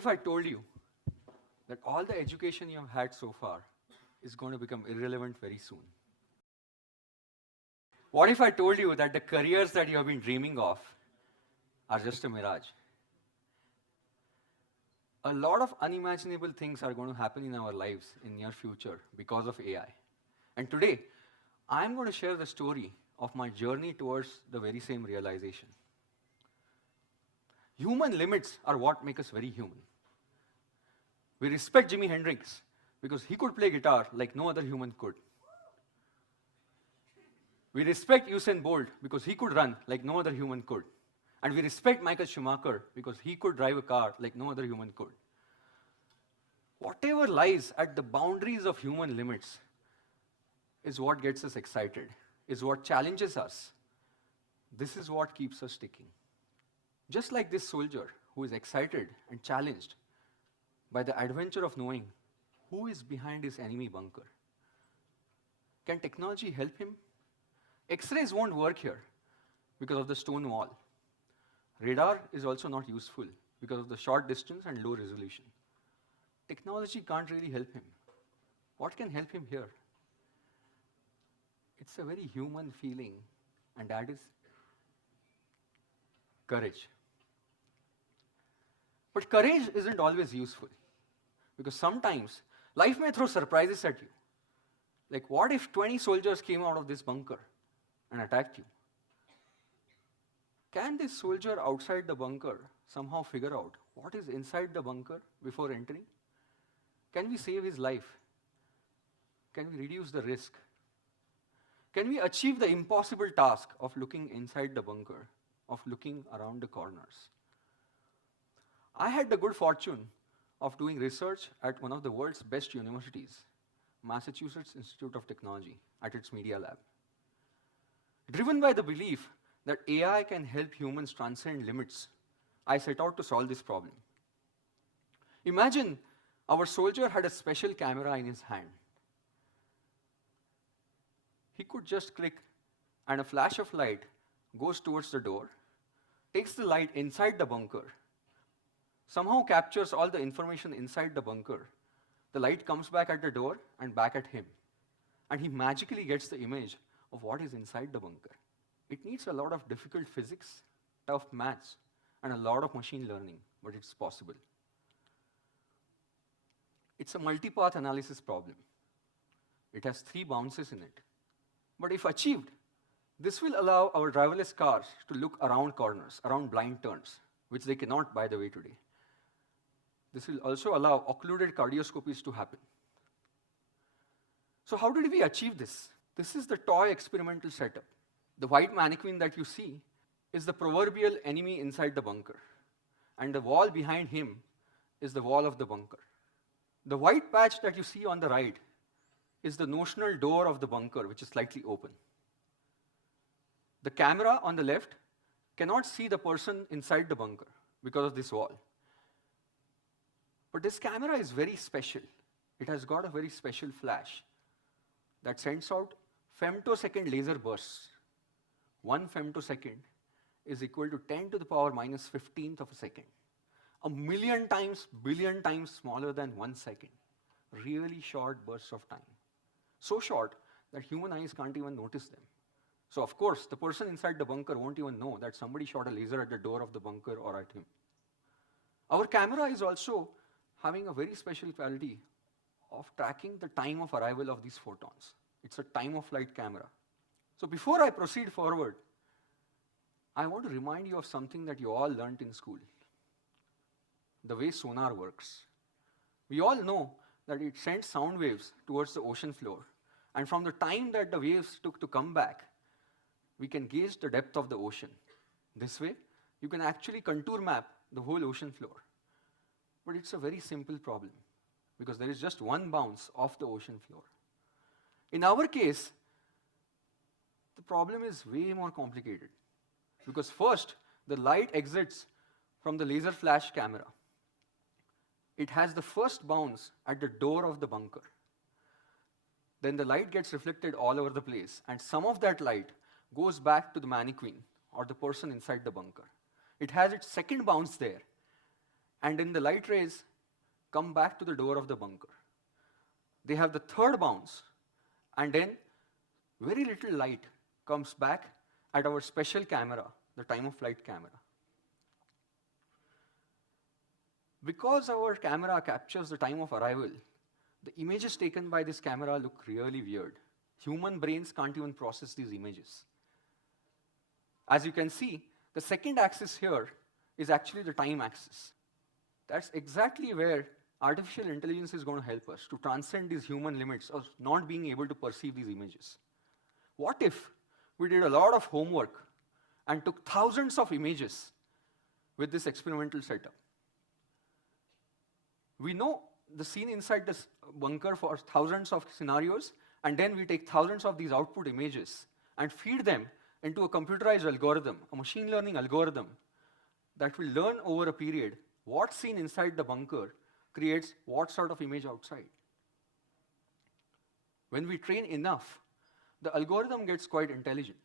if I told you that all the education you have had so far is going to become irrelevant very soon? What if I told you that the careers that you have been dreaming of are just a mirage? A lot of unimaginable things are going to happen in our lives in near future because of AI. And today, I'm going to share the story of my journey towards the very same realization. Human limits are what make us very human. We respect Jimi Hendrix because he could play guitar like no other human could. We respect Usain Bolt because he could run like no other human could. And we respect Michael Schumacher because he could drive a car like no other human could. Whatever lies at the boundaries of human limits is what gets us excited, is what challenges us. This is what keeps us sticking. Just like this soldier who is excited and challenged by the adventure of knowing who is behind his enemy bunker. Can technology help him? X-rays won't work here because of the stone wall. Radar is also not useful because of the short distance and low resolution. Technology can't really help him. What can help him here? It's a very human feeling, and that is courage. But courage isn't always useful, because sometimes life may throw surprises at you. Like, what if 20 soldiers came out of this bunker and attacked you? Can this soldier outside the bunker somehow figure out what is inside the bunker before entering? Can we save his life? Can we reduce the risk? Can we achieve the impossible task of looking inside the bunker, of looking around the corners? I had the good fortune of doing research at one of the world's best universities, Massachusetts Institute of Technology, at its Media Lab. Driven by the belief that AI can help humans transcend limits, I set out to solve this problem. Imagine our soldier had a special camera in his hand. He could just click, and a flash of light goes towards the door, takes the light inside the bunker, somehow captures all the information inside the bunker. The light comes back at the door and back at him, and he magically gets the image of what is inside the bunker. It needs a lot of difficult physics, tough maths, and a lot of machine learning, but it's possible. It's a multi-path analysis problem. It has 3 bounces in it. But if achieved, this will allow our driverless cars to look around corners, around blind turns, which they cannot, by the way, today. This will also allow occluded cardioscopies to happen. So how did we achieve this? This is the toy experimental setup. The white mannequin that you see is the proverbial enemy inside the bunker, and the wall behind him is the wall of the bunker. The white patch that you see on the right is the notional door of the bunker, which is slightly open. The camera on the left cannot see the person inside the bunker because of this wall. But this camera is very special. It has got a very special flash that sends out femtosecond laser bursts. 1 femtosecond is equal to 10 to the power minus 15th of a second. A million times, billion times smaller than 1 second. Really short bursts of time. So short that human eyes can't even notice them. So of course, the person inside the bunker won't even know that somebody shot a laser at the door of the bunker or at him. Our camera is also having a very special quality of tracking the time of arrival of these photons. It's a time-of-flight camera. So before I proceed forward, I want to remind you of something that you all learned in school. The way sonar works. We all know that it sends sound waves towards the ocean floor, and from the time that the waves took to come back, we can gauge the depth of the ocean. This way, you can actually contour map the whole ocean floor. But it's a very simple problem, because there is just one bounce off the ocean floor. In our case, the problem is way more complicated, because first, the light exits from the laser flash camera. It has the first bounce at the door of the bunker. Then the light gets reflected all over the place, and some of that light goes back to the mannequin or the person inside the bunker. It has its second bounce there. and then the light rays come back to the door of the bunker. They have the third bounce, and then very little light comes back at our special camera, the time-of-flight camera. Because our camera captures the time of arrival, the images taken by this camera look really weird. Human brains can't even process these images. As you can see, the second axis here is actually the time axis. That's exactly where artificial intelligence is going to help us to transcend these human limits of not being able to perceive these images. What if we did a lot of homework and took thousands of images with this experimental setup? We know the scene inside this bunker for thousands of scenarios, and then we take thousands of these output images and feed them into a computerized algorithm, a machine learning algorithm that will learn over a period what scene inside the bunker creates what sort of image outside. When we train enough, the algorithm gets quite intelligent.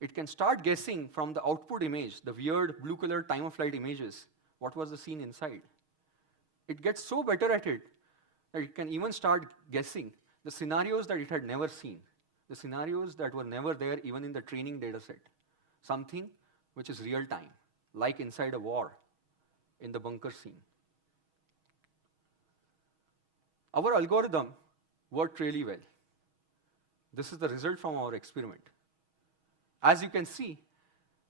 It can start guessing from the output image, the weird blue-colored time-of-flight images, what was the scene inside. It gets so better at it that it can even start guessing the scenarios that it had never seen, the scenarios that were never there even in the training data set, something which is real time, like inside a war in the bunker scene. Our algorithm worked really well. This is the result from our experiment. As you can see,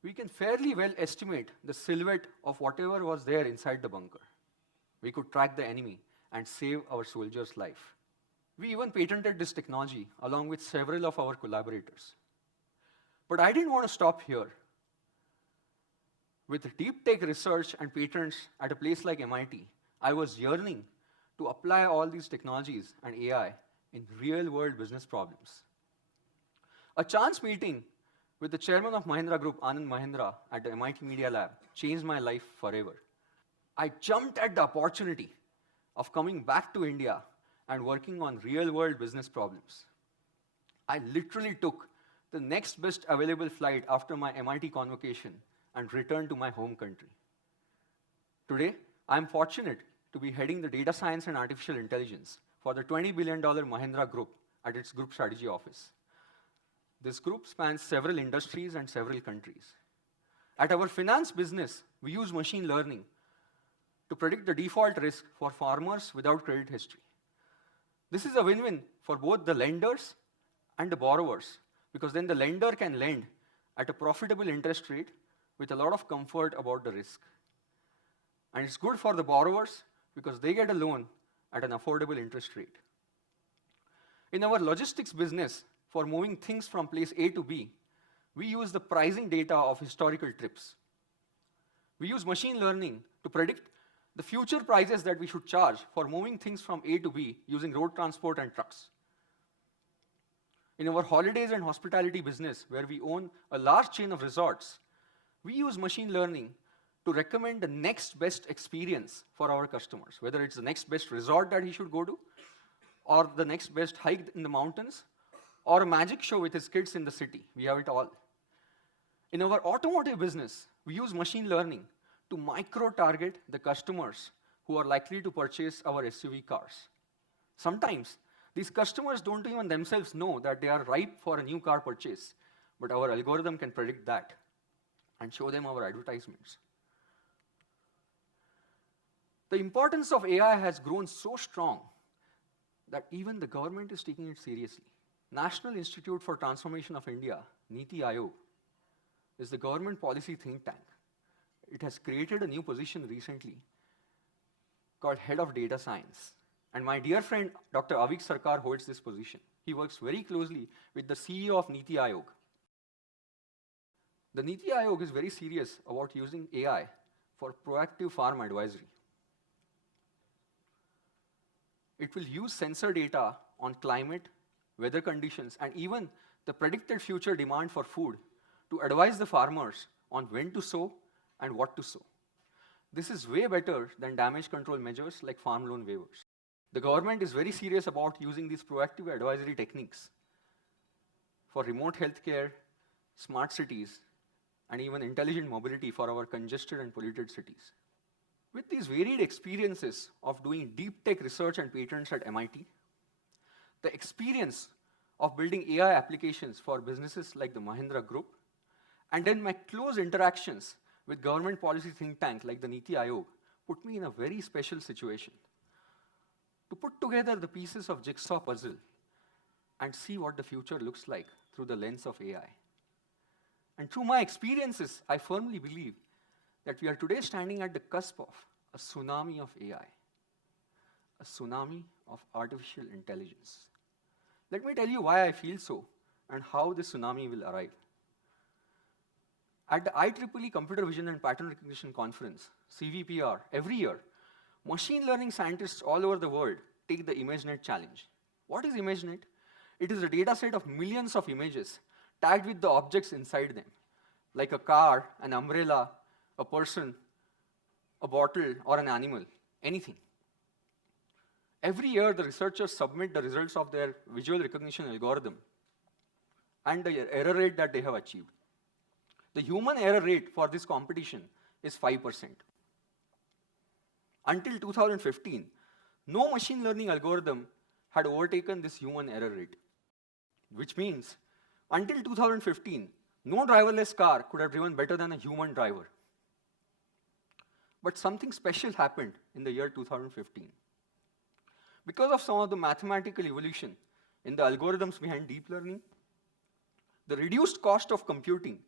we can fairly well estimate the silhouette of whatever was there inside the bunker. We could track the enemy and save our soldiers' life. We even patented this technology along with several of our collaborators. But I didn't want to stop here. With deep tech research and patents at a place like MIT, I was yearning to apply all these technologies and AI in real-world business problems. A chance meeting with the chairman of Mahindra Group, Anand Mahindra, at the MIT Media Lab changed my life forever. I jumped at the opportunity of coming back to India and working on real-world business problems. I literally took the next best available flight after my MIT convocation and returned to my home country. Today, I'm fortunate to be heading the data science and artificial intelligence for the $20 billion Mahindra Group at its group strategy office. This group spans several industries and several countries. At our finance business, we use machine learning to predict the default risk for farmers without credit history. This is a win-win for both the lenders and the borrowers, because then the lender can lend at a profitable interest rate with a lot of comfort about the risk. And it's good for the borrowers because they get a loan at an affordable interest rate. In our logistics business, for moving things from place A to B, we use the pricing data of historical trips. We use machine learning to predict the future prices that we should charge for moving things from A to B using road transport and trucks. In our holidays and hospitality business, where we own a large chain of resorts, we use machine learning to recommend the next best experience for our customers, whether it's the next best resort that he should go to, or the next best hike in the mountains, or a magic show with his kids in the city. We have it all. In our automotive business, we use machine learning to micro-target the customers who are likely to purchase our SUV cars. Sometimes, these customers don't even themselves know that they are ripe for a new car purchase, but our algorithm can predict that and show them our advertisements. The importance of AI has grown so strong that even the government is taking it seriously. National Institute for Transformation of India, Niti Aayog, is the government policy think tank. It has created a new position recently called Head of Data Science. And my dear friend, Dr. Avik Sarkar, holds this position. He works very closely with the CEO of Niti Aayog. The Niti Aayog is very serious about using AI for proactive farm advisory. It will use sensor data on climate, weather conditions, and even the predicted future demand for food to advise the farmers on when to sow and what to sow. This is way better than damage control measures like farm loan waivers. The government is very serious about using these proactive advisory techniques for remote healthcare, smart cities, and even intelligent mobility for our congested and polluted cities. With these varied experiences of doing deep tech research and patents at MIT, the experience of building AI applications for businesses like the Mahindra Group, and then my close interactions with government policy think tank like the Niti Aayog put me in a very special situation to put together the pieces of jigsaw puzzle and see what the future looks like through the lens of AI. And through my experiences, I firmly believe that we are today standing at the cusp of a tsunami of AI, a tsunami of artificial intelligence. Let me tell you why I feel so and how this tsunami will arrive. At the IEEE Computer Vision and Pattern Recognition Conference, CVPR, every year, machine learning scientists all over the world take the ImageNet challenge. What is ImageNet? It is a data set of millions of images tagged with the objects inside them, like a car, an umbrella, a person, a bottle, or an animal, anything. Every year, the researchers submit the results of their visual recognition algorithm and the error rate that they have achieved. The human error rate for this competition is 5%. Until 2015, no machine learning algorithm had overtaken this human error rate, which means until 2015, no driverless car could have driven better than a human driver. But something special happened in the year 2015. Because of some of the mathematical evolution in the algorithms behind deep learning, the reduced cost of computing,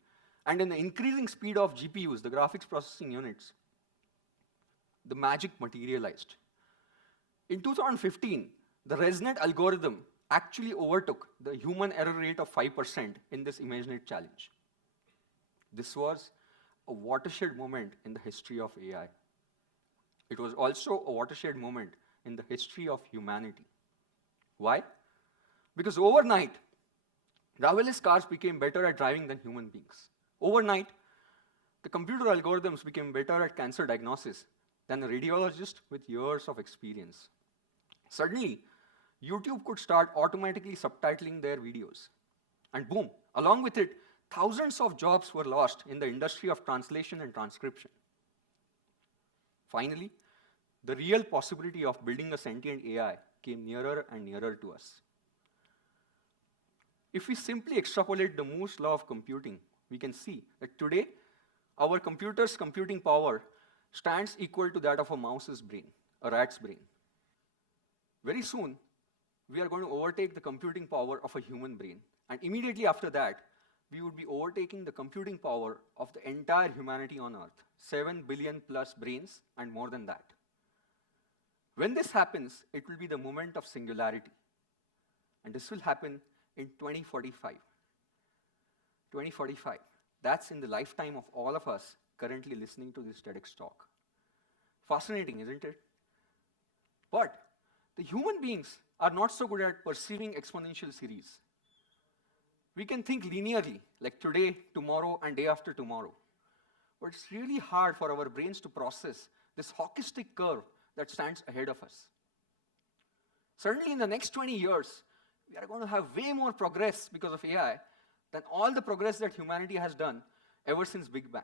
and in the increasing speed of GPUs, the graphics processing units, the magic materialized. In 2015, the ResNet algorithm actually overtook the human error rate of 5% in this ImageNet challenge. This was a watershed moment in the history of AI. It was also a watershed moment in the history of humanity. Why? Because overnight, driverless cars became better at driving than human beings. Overnight, the computer algorithms became better at cancer diagnosis than a radiologist with years of experience. Suddenly, YouTube could start automatically subtitling their videos. And boom, along with it, thousands of jobs were lost in the industry of translation and transcription. Finally, the real possibility of building a sentient AI came nearer and nearer to us. If we simply extrapolate the Moore's law of computing, we can see that today, our computer's computing power stands equal to that of a mouse's brain, a rat's brain. Very soon, we are going to overtake the computing power of a human brain. And immediately after that, we would be overtaking the computing power of the entire humanity on Earth, 7 billion plus brains and more than that. When this happens, it will be the moment of singularity. And this will happen in 2045. 2045. That's in the lifetime of all of us currently listening to this TEDx talk. Fascinating, isn't it? But the human beings are not so good at perceiving exponential series. We can think linearly, like today, tomorrow, and day after tomorrow. But it's really hard for our brains to process this hockey stick curve that stands ahead of us. Certainly in the next 20 years, we are going to have way more progress because of AI than all the progress that humanity has done ever since Big Bang.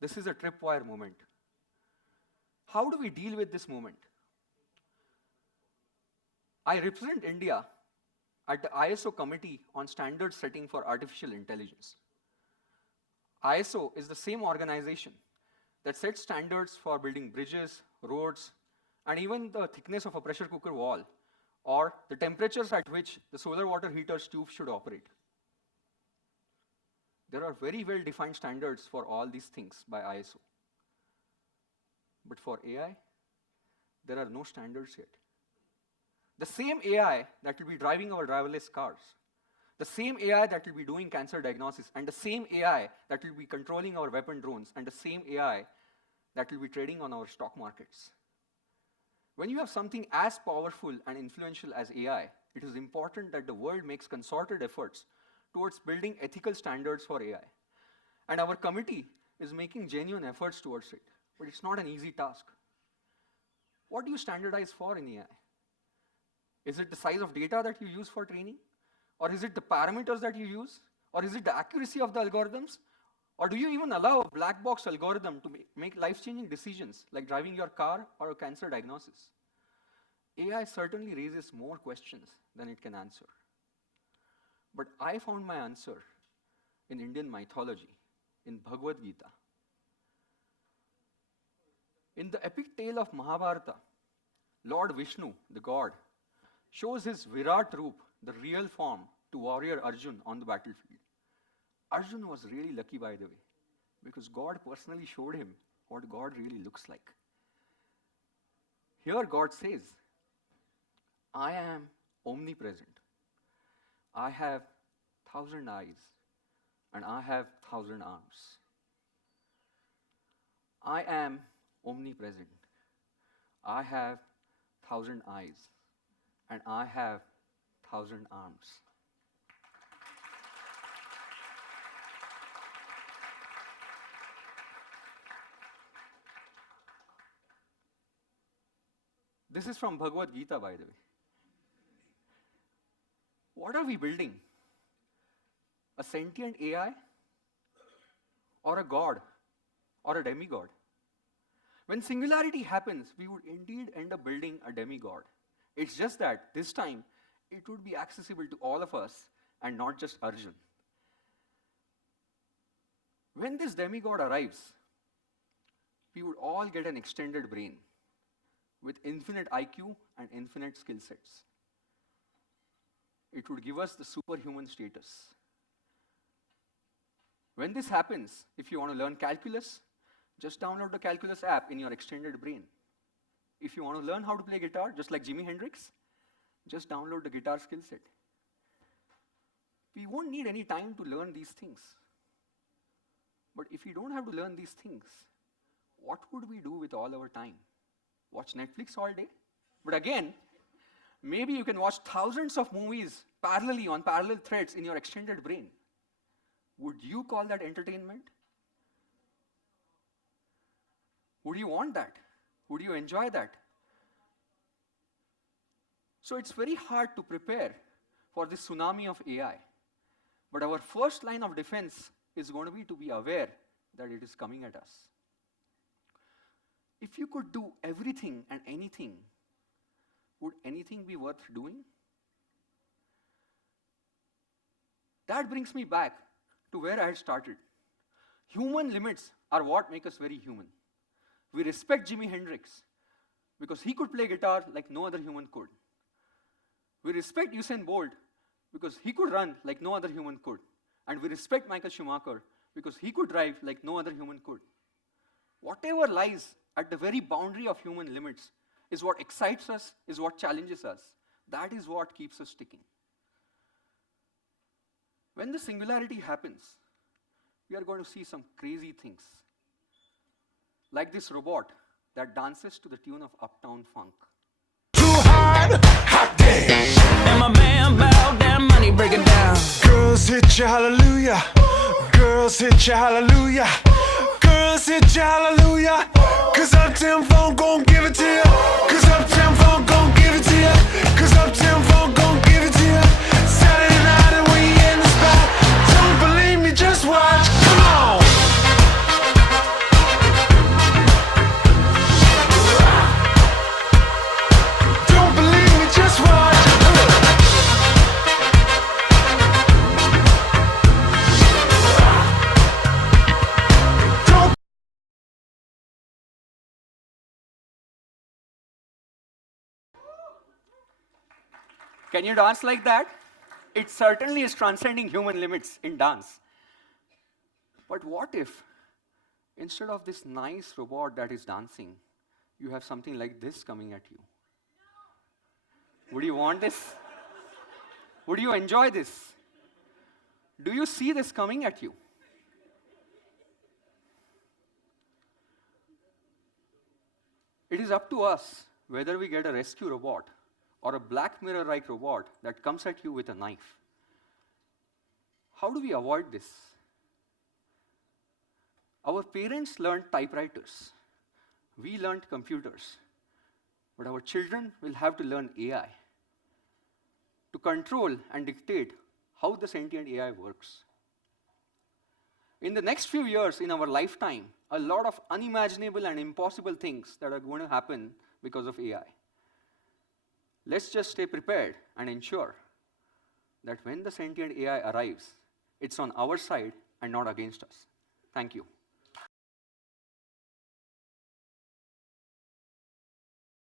This is a tripwire moment. How do we deal with this moment? I represent India at the ISO Committee on Standard Setting for Artificial Intelligence. ISO is the same organization that sets standards for building bridges, roads, and even the thickness of a pressure cooker wall, or the temperatures at which the solar water heater's tube should operate. There are very well-defined standards for all these things by ISO. But for AI, there are no standards yet. The same AI that will be driving our driverless cars, the same AI that will be doing cancer diagnosis, and the same AI that will be controlling our weapon drones, and the same AI that will be trading on our stock markets. When you have something as powerful and influential as AI, it is important that the world makes concerted efforts towards building ethical standards for AI. And our committee is making genuine efforts towards it, but it's not an easy task. What do you standardize for in AI? Is it the size of data that you use for training? Or is it the parameters that you use? Or is it the accuracy of the algorithms? Or do you even allow a black box algorithm to make life-changing decisions like driving your car or a cancer diagnosis? AI certainly raises more questions than it can answer. But I found my answer in Indian mythology, in Bhagavad Gita. In the epic tale of Mahabharata, Lord Vishnu, the god, shows his Virat Roop, the real form, to warrior Arjun on the battlefield. Arjun was really lucky, by the way, because God personally showed him what God really looks like. Here God says, I am omnipresent. I have 1,000 eyes and I have 1,000 arms. I am omnipresent. I have 1,000 eyes and I have 1,000 arms. This is from Bhagavad Gita, by the way. What are we building? A sentient AI? Or a god? Or a demigod? When singularity happens, we would indeed end up building a demigod. It's just that this time, it would be accessible to all of us and not just Arjun. When this demigod arrives, we would all get an extended brain with infinite IQ and infinite skill sets. It would give us the superhuman status. When this happens, if you want to learn calculus, just download the calculus app in your extended brain. If you want to learn how to play guitar, just like Jimi Hendrix, just download the guitar skill set. We won't need any time to learn these things. But if we don't have to learn these things, what would we do with all our time? Watch Netflix all day? But again, maybe you can watch thousands of movies parallelly on parallel threads in your extended brain. Would you call that entertainment? Would you want that? Would you enjoy that? So it's very hard to prepare for this tsunami of AI. But our first line of defense is going to be aware that it is coming at us. If you could do everything and anything, would anything be worth doing? That brings me back to where I had started. Human limits are what make us very human. We respect Jimi Hendrix because he could play guitar like no other human could. We respect Usain Bolt because he could run like no other human could. And we respect Michael Schumacher because he could drive like no other human could. Whatever lies at the very boundary of human limits is what excites us, is what challenges us. That is what keeps us ticking. When the singularity happens, we are going to see some crazy things. Like this robot that dances to the tune of Uptown Funk. Too hard, hot damn. And my man bowed down, money breaking down. Girls hit you, hallelujah. Girls hit you, hallelujah. Girls hit you, hallelujah. Cause Uptown Funk gon' give it to you. Cause Uptown Funk gon' give it to you. Cause Uptown Funk gon' give it to you. Saturday night and we in the spot. Don't believe me, just watch. Come on. Don't believe me, just watch. Can you dance like that? It certainly is transcending human limits in dance. But what if, instead of this nice robot that is dancing, you have something like this coming at you? Would you want this? Would you enjoy this? Do you see this coming at you? It is up to us whether we get a rescue robot or a Black Mirror-like robot that comes at you with a knife. How do we avoid this? Our parents learned typewriters. We learned computers. But our children will have to learn AI to control and dictate how the sentient AI works. In the next few years, in our lifetime, a lot of unimaginable and impossible things that are going to happen because of AI. Let's just stay prepared and ensure that when the sentient AI arrives, it's on our side and not against us. Thank you.